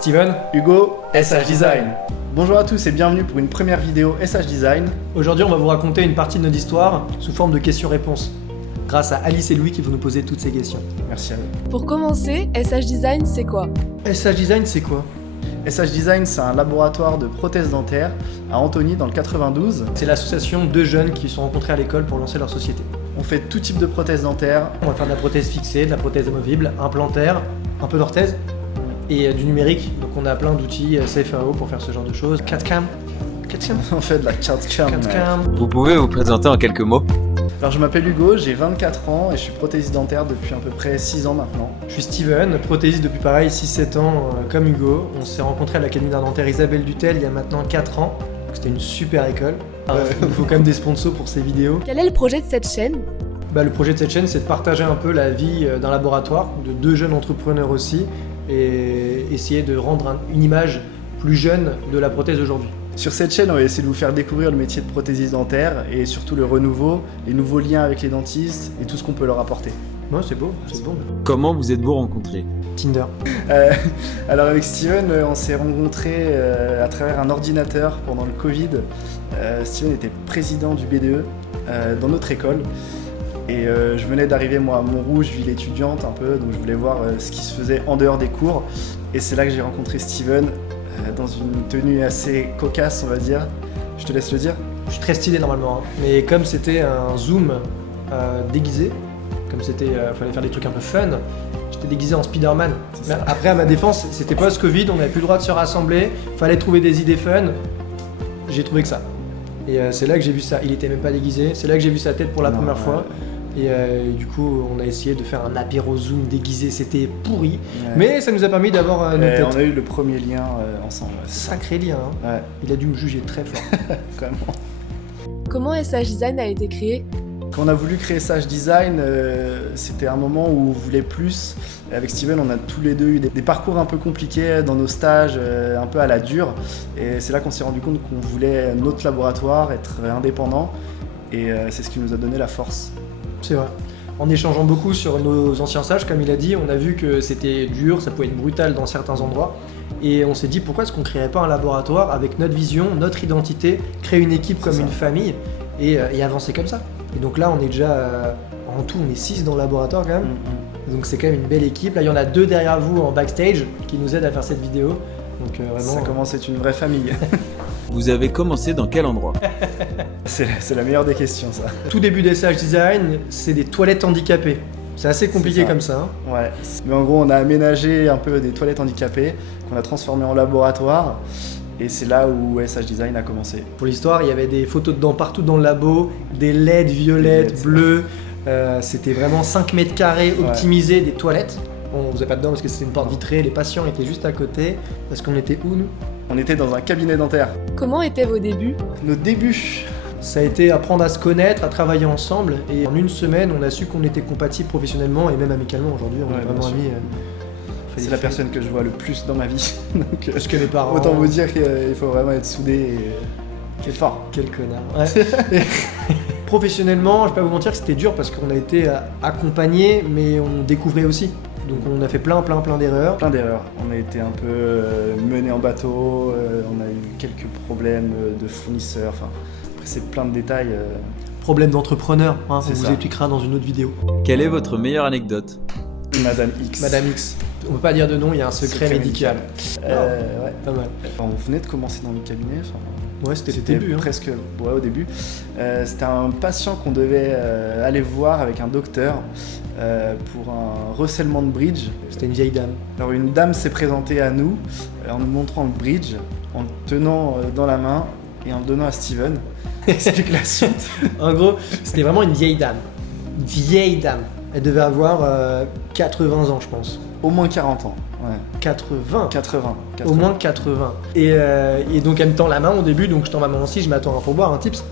Steven, Hugo, SH Design. Bonjour à tous et bienvenue pour une première vidéo SH Design. Aujourd'hui on va vous raconter une partie de notre histoire sous forme de questions-réponses, grâce à Alice et Louis qui vont nous poser toutes ces questions. Merci à vous. Pour commencer, SH Design, c'est quoi? SH Design, c'est quoi? SH Design, c'est un laboratoire de prothèses dentaires à Antony dans le 92. C'est l'association de jeunes qui se sont rencontrés à l'école pour lancer leur société. On fait tout type de prothèses dentaires. On va faire de la prothèse fixée, de la prothèse amovible, implantaire, un peu d'orthèse et du numérique. Donc on a plein d'outils CFAO pour faire ce genre de choses. 4cam. On fait de la 4cam. Vous pouvez vous présenter en quelques mots? Alors je m'appelle Hugo, j'ai 24 ans et je suis prothésiste dentaire depuis à peu près 6 ans maintenant. Je suis Steven, prothésiste depuis pareil 6-7 ans comme Hugo. On s'est rencontrés à l'Académie d'art dentaire Isabelle Dutel il y a maintenant 4 ans. C'était une super école. Il nous faut quand même des sponsors pour ces vidéos. Quel est le projet de cette chaîne? Le projet de cette chaîne, c'est de partager un peu la vie d'un laboratoire, de deux jeunes entrepreneurs aussi, et essayer de rendre une image plus jeune de la prothèse aujourd'hui. Sur cette chaîne, on va essayer de vous faire découvrir le métier de prothésiste dentaire et surtout le renouveau, les nouveaux liens avec les dentistes et tout ce qu'on peut leur apporter. Ouais, c'est beau, c'est bon. Comment vous êtes-vous rencontrés? Tinder. Alors avec Steven, on s'est rencontrés à travers un ordinateur pendant le Covid. Steven était président du BDE dans notre école. Et je venais d'arriver moi à Montrouge, ville étudiante un peu, donc je voulais voir ce qui se faisait en dehors des cours. Et c'est là que j'ai rencontré Steven dans une tenue assez cocasse, on va dire. Je te laisse le dire. Je suis très stylé normalement, hein. Mais comme c'était un Zoom déguisé, comme c'était, fallait faire des trucs un peu fun, j'étais déguisé en Spider-Man. Mais après, à ma défense, c'était post-Covid, on n'avait plus le droit de se rassembler, fallait trouver des idées fun. J'ai trouvé que ça. Et c'est là que j'ai vu ça. Il était même pas déguisé. C'est là que j'ai vu sa tête pour la première fois. Et du coup, on a essayé de faire un apéro Zoom déguisé. C'était pourri. Ouais. Mais ça nous a permis d'avoir nos têtes. On a eu le premier lien ensemble. Sacré lien. Hein. Ouais. Il a dû me juger très fort. Vraiment. Comment SH Design a été créé? Quand on a voulu créer SH Design, c'était un moment où on voulait plus. Avec Steven, on a tous les deux eu des parcours un peu compliqués dans nos stages, un peu à la dure. Et c'est là qu'on s'est rendu compte qu'on voulait notre laboratoire, être indépendant. Et c'est ce qui nous a donné la force. C'est vrai. En échangeant beaucoup sur nos anciens stages, comme il a dit, on a vu que c'était dur, ça pouvait être brutal dans certains endroits. Et on s'est dit pourquoi est-ce qu'on ne créerait pas un laboratoire avec notre vision, notre identité, créer une équipe comme une famille et avancer comme ça. Et donc là, on est déjà, en tout, on est 6 dans le laboratoire quand même. Donc c'est quand même une belle équipe. Là, il y en a 2 derrière vous en backstage qui nous aident à faire cette vidéo. Donc vraiment, ça commence à être une vraie famille. Vous avez commencé dans quel endroit? C'est la meilleure des questions, ça. Tout début des SH Design, c'est des toilettes handicapées. C'est assez compliqué comme ça. Hein. Ouais. Mais en gros, on a aménagé un peu des toilettes handicapées qu'on a transformées en laboratoire. Et c'est là où SH Design a commencé. Pour l'histoire, il y avait des photos de dents partout dans le labo, des LED violettes, bleues. C'était vraiment 5 mètres carrés optimisés, des toilettes. On faisait pas dedans parce que c'était une porte vitrée, les patients étaient juste à côté. Parce qu'on était où, nous? On était dans un cabinet dentaire. Comment étaient vos débuts? Nos débuts, ça a été apprendre à se connaître, à travailler ensemble. Et en une semaine, on a su qu'on était compatibles professionnellement et même amicalement. Aujourd'hui, on est vraiment amis. C'est la personne que je vois le plus dans ma vie. Donc, parce que mes parents... Autant vous dire qu'il faut vraiment être soudé et... Quel fort. Quel connard. Ouais. Professionnellement, je vais pas vous mentir que c'était dur parce qu'on a été accompagnés, mais on découvrait aussi. Donc on a fait plein d'erreurs. Plein d'erreurs. On a été un peu menés en bateau, on a eu quelques problèmes de fournisseurs, enfin, après c'est plein de détails. Problème d'entrepreneur, hein, on vous ça. expliquera dans une autre vidéo. Quelle est votre meilleure anecdote? Madame X. Madame X. On peut pas dire de nom, il y a un secret médical. Ouais. Pas mal. On venait de commencer dans le cabinet. Ouais, c'était le début. Presque au début. C'était un patient qu'on devait aller voir avec un docteur pour un recèlement de bridge. C'était une vieille dame. Alors une dame s'est présentée à nous en nous montrant le bridge, en le tenant dans la main et en le donnant à Steven. Explique la suite. En gros, c'était vraiment une vieille dame. Une vieille dame. Elle devait avoir 80 ans, je pense. Au moins 40 ans. Ouais. 80. Au moins 80. Et donc elle me tend la main au début, donc je tends ma main aussi, je m'attends à pourboire, un tips.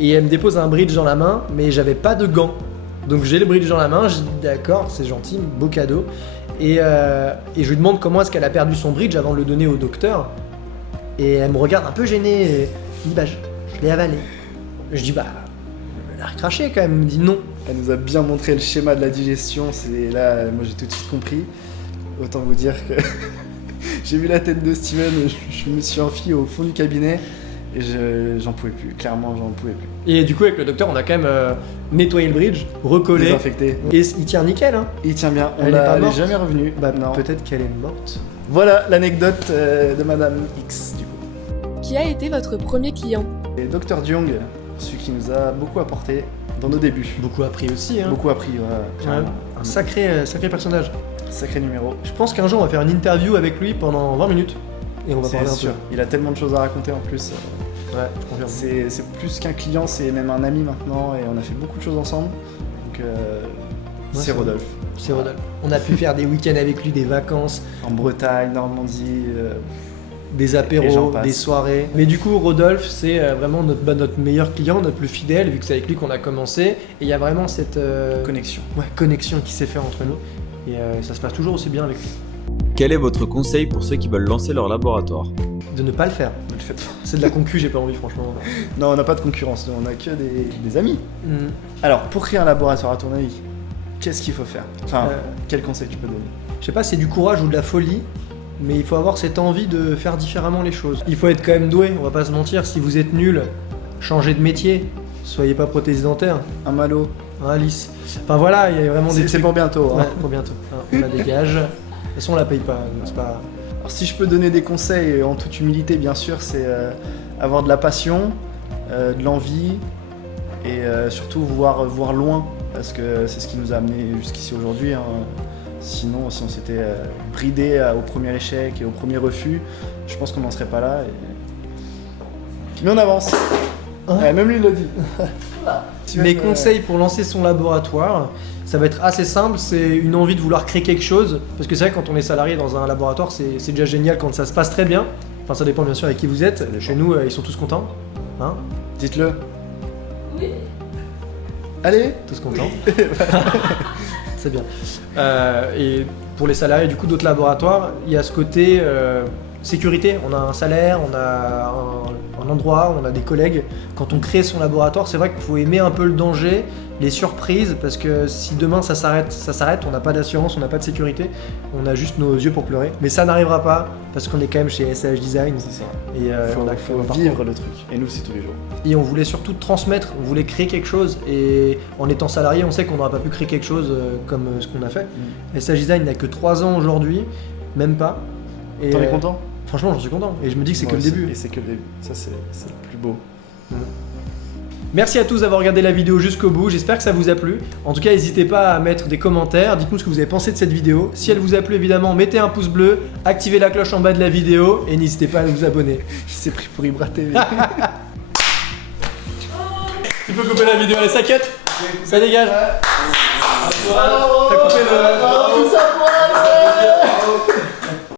Et elle me dépose un bridge dans la main, mais j'avais pas de gants. Donc j'ai le bridge dans la main, je dis d'accord, c'est gentil, beau cadeau. Et je lui demande comment est-ce qu'elle a perdu son bridge avant de le donner au docteur. Et elle me regarde un peu gênée, et elle me dit je l'ai avalé. Je dis elle a recraché quand même, elle me dit non. Elle nous a bien montré le schéma de la digestion, c'est là, moi j'ai tout de suite compris. Autant vous dire que J'ai vu la tête de Steven, je me suis enfui au fond du cabinet et j'en pouvais plus, clairement j'en pouvais plus. Et du coup, avec le docteur, on a quand même nettoyé le bridge, recollé. Désinfecté. Et il tient nickel, hein. Il tient bien, Elle est pas elle est morte. jamais revenue. Bah, Non. peut-être qu'elle est morte. Voilà l'anecdote de Madame X du coup. Qui a été votre premier client? Et Dr Jung, celui qui nous a beaucoup apporté dans nos débuts. Beaucoup appris aussi, hein. Beaucoup appris, ouais, Ouais, clairement. un sacré personnage. Sacré numéro. Je pense qu'un jour, on va faire une interview avec lui pendant 20 minutes. Et on va parler C'est un sûr. Il a tellement de choses à raconter en plus. peu. Ouais, je confirme. C'est plus qu'un client, c'est même un ami maintenant et on a fait beaucoup de choses ensemble. Donc c'est c'est Rodolphe. C'est Rodolphe. On a pu faire des week-ends avec lui, des vacances, En Bretagne, Normandie. des Et j'en apéros, passe. des soirées. Mais du coup, Rodolphe, c'est vraiment notre meilleur client, notre plus fidèle, vu que c'est avec lui qu'on a commencé. Et il y a vraiment cette Connexion. connexion qui s'est faite entre nous. Et ça se passe toujours aussi bien avec lui. Quel est votre conseil pour ceux qui veulent lancer leur laboratoire? De ne pas le faire. Ne le faites pas. C'est de la concu, j'ai pas envie, franchement. Non, on n'a pas de concurrence, nous, on a que des amis. Hmm. Alors, pour créer un laboratoire, à ton avis, qu'est-ce qu'il faut faire? Enfin, Euh, quel conseil tu peux donner? Je sais pas, c'est du courage ou de la folie, mais il faut avoir cette envie de faire différemment les choses. Il faut être quand même doué, on va pas se mentir. Si vous êtes nul, changez de métier. Soyez pas prothèse dentaire, Un malo. hein, Alice. Enfin voilà, il y a vraiment des C'est trucs. pour bientôt. Hein. Ouais, pour bientôt. Hein, on la dégage. De toute façon, on la paye pas, donc c'est pas. Alors, si je peux donner des conseils, en toute humilité, bien sûr, c'est avoir de la passion, de l'envie et surtout voir loin, parce que c'est ce qui nous a amené jusqu'ici aujourd'hui. Hein. Sinon, si on s'était bridé au premier échec et au premier refus, je pense qu'on n'en serait pas là. Mais on avance. Hein Ouais, même lui il l'a dit. Mes conseils pour lancer son laboratoire, ça va être assez simple, c'est une envie de vouloir créer quelque chose. Parce que c'est vrai, quand on est salarié dans un laboratoire, c'est déjà génial quand ça se passe très bien. Enfin, ça dépend bien sûr avec qui vous êtes. Chez nous, ils sont tous contents. Hein, Dites-le. Oui. Allez. tous contents. C'est bien. Et pour les salariés du coup d'autres laboratoires, il y a ce côté sécurité. On a un salaire, on a un endroit, on a des collègues. Quand on crée son laboratoire, c'est vrai qu'il faut aimer un peu le danger, les surprises, parce que si demain ça s'arrête, on n'a pas d'assurance, on n'a pas de sécurité, on a juste nos yeux pour pleurer. Mais ça n'arrivera pas parce qu'on est quand même chez SH Design. C'est ça. Et on a fait un Faut parcours. vivre le truc. Et nous, c'est tous les jours. Et on voulait surtout transmettre, on voulait créer quelque chose. Et en étant salarié, on sait qu'on n'aura pas pu créer quelque chose comme ce qu'on a fait. SH Design n'a que 3 ans aujourd'hui, même pas. Et T'en es content? Franchement, j'en suis content. Et je me dis que c'est Moi que le aussi. début. Et c'est que le début. Ça, c'est le plus beau. Merci à tous d'avoir regardé la vidéo jusqu'au bout. J'espère que ça vous a plu. En tout cas, n'hésitez pas à mettre des commentaires. Dites-nous ce que vous avez pensé de cette vidéo. Si elle vous a plu, évidemment, mettez un pouce bleu, activez la cloche en bas de la vidéo et n'hésitez pas à vous abonner. Il s'est pris pour Ibra TV. Tu peux couper la vidéo, allez, ça cut. Ça dégage. T'as coupé le...